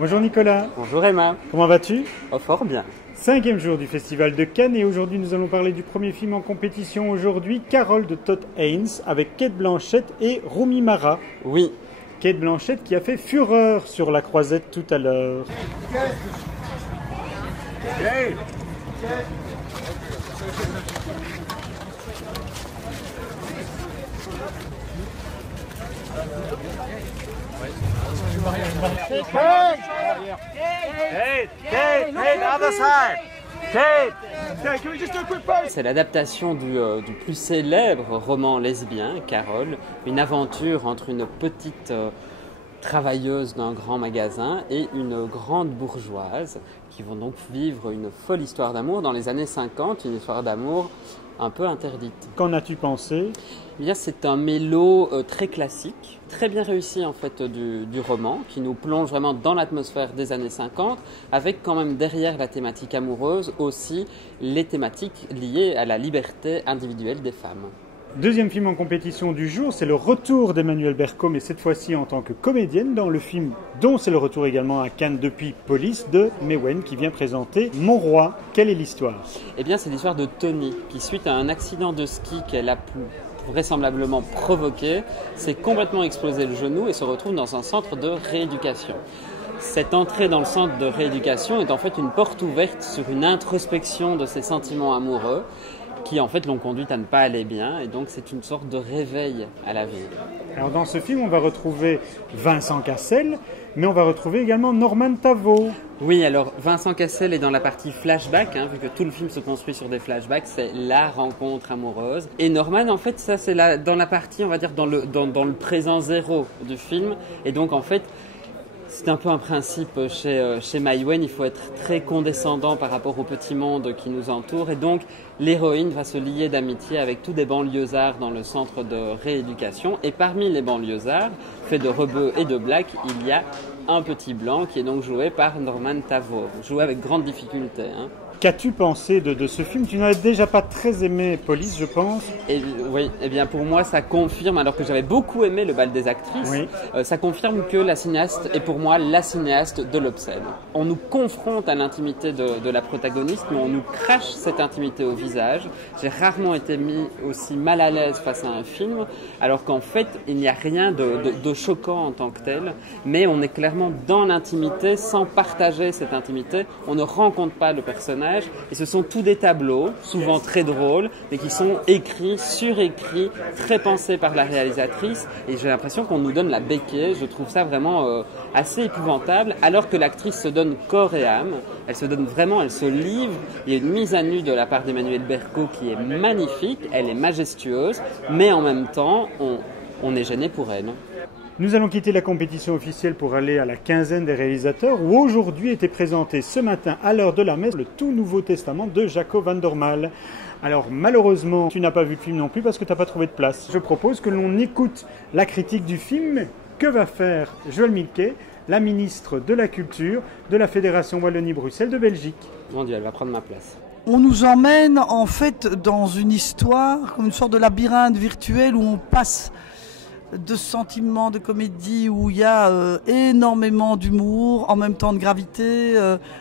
Bonjour Nicolas. Bonjour Emma. Comment vas-tu? Oh, fort bien. 5e jour du Festival de Cannes et aujourd'hui nous allons parler du premier film en compétition aujourd'hui, Carol de Todd Haynes avec Cate Blanchett et Rooney Mara. Oui. Cate Blanchett qui a fait fureur sur la croisette tout à l'heure. Hey. C'est l'adaptation du plus célèbre roman lesbien, Carol, une aventure entre une petite travailleuse d'un grand magasin et une grande bourgeoise qui vont donc vivre une folle histoire d'amour dans les années 50, une histoire d'amour un peu interdite. Qu'en as-tu pensé? Eh bien, c'est un mélo très classique, très bien réussi en fait du roman, qui nous plonge vraiment dans l'atmosphère des années 50, avec quand même derrière la thématique amoureuse aussi les thématiques liées à la liberté individuelle des femmes. Deuxième film en compétition du jour, c'est le retour d'Emmanuelle Berco, mais cette fois-ci en tant que comédienne dans le film dont c'est le retour également à Cannes depuis Police de Mae Wen qui vient présenter Mon Roi. Quelle est l'histoire? Eh bien, c'est l'histoire de Tony qui, suite à un accident de ski qu'elle a vraisemblablement provoqué, s'est complètement explosé le genou et se retrouve dans un centre de rééducation. Cette entrée dans le centre de rééducation est en fait une porte ouverte sur une introspection de ses sentiments amoureux qui en fait l'ont conduite à ne pas aller bien et donc c'est une sorte de réveil à la vie. Alors dans ce film on va retrouver Vincent Cassel mais on va retrouver également Norman Tavo. Oui, alors Vincent Cassel est dans la partie flashback, vu que tout le film se construit sur des flashbacks, c'est la rencontre amoureuse. Et Norman, en fait, ça c'est dans la partie, on va dire, dans le présent zéro du film. Et donc, en fait, c'est un peu un principe chez Mae Wen, il faut être très condescendant par rapport au petit monde qui nous entoure. Et donc, l'héroïne va se lier d'amitié avec tous des banlieusards dans le centre de rééducation. Et parmi les banlieusards, faits de rebeux et de blacks, il y a un petit blanc qui est donc joué par Norman Tavo, joué avec grande difficulté. Qu'as-tu pensé de ce film? Tu n'avais déjà pas très aimé Police, je pense. Oui, eh bien pour moi ça confirme, alors que j'avais beaucoup aimé Le bal des actrices, oui. Ça confirme que la cinéaste est pour moi la cinéaste de l'obscène. On nous confronte à l'intimité de la protagoniste, mais on nous crache cette intimité au visage. J'ai rarement été mis aussi mal à l'aise face à un film, alors qu'en fait il n'y a rien de choquant en tant que tel, mais on est clairement dans l'intimité sans partager cette intimité. On ne rencontre pas le personnage. Et ce sont tous des tableaux, souvent très drôles, mais qui sont écrits, surécrits, très pensés par la réalisatrice. Et j'ai l'impression qu'on nous donne la béquille. Je trouve ça vraiment assez épouvantable, alors que l'actrice se donne corps et âme. Elle se donne vraiment, elle se livre. Il y a une mise à nu de la part d'Emmanuelle Berco qui est magnifique, elle est majestueuse, mais en même temps, on est gêné pour elle. Nous allons quitter la compétition officielle pour aller à la quinzaine des réalisateurs où aujourd'hui était présenté ce matin à l'heure de la messe le tout Nouveau Testament de Jaco van der Maal. Alors malheureusement tu n'as pas vu le film non plus parce que tu n'as pas trouvé de place. Je propose que l'on écoute la critique du film. Que va faire Joëlle Milquet, la ministre de la Culture de la Fédération Wallonie-Bruxelles de Belgique? Mon Dieu, elle va prendre ma place. On nous emmène en fait dans une histoire, comme une sorte de labyrinthe virtuel où on passe de sentiments, de comédie, où il y a énormément d'humour, en même temps de gravité,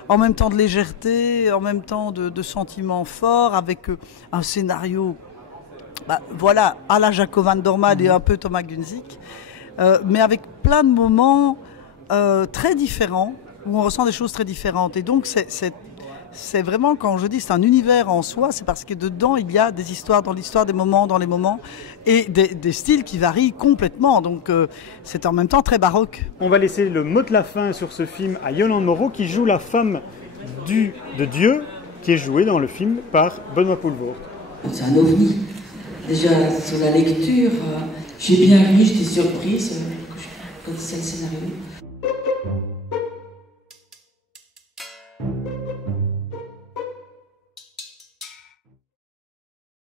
en même temps de légèreté, en même temps de sentiments forts, avec un scénario, voilà, à la Jaco van der Maal et un peu Thomas Gunzig, mais avec plein de moments très différents, où on ressent des choses très différentes. Et donc c'est vraiment, quand je dis c'est un univers en soi, c'est parce que dedans il y a des histoires dans l'histoire, des moments dans les moments, et des styles qui varient complètement. Donc c'est en même temps très baroque. On va laisser le mot de la fin sur ce film à Yolande Moreau qui joue la femme de Dieu, qui est jouée dans le film par Benoît Poelvoort. C'est un ovni. Déjà sur la lecture, j'ai bien ri, j'étais surprise quand c'est le scénario.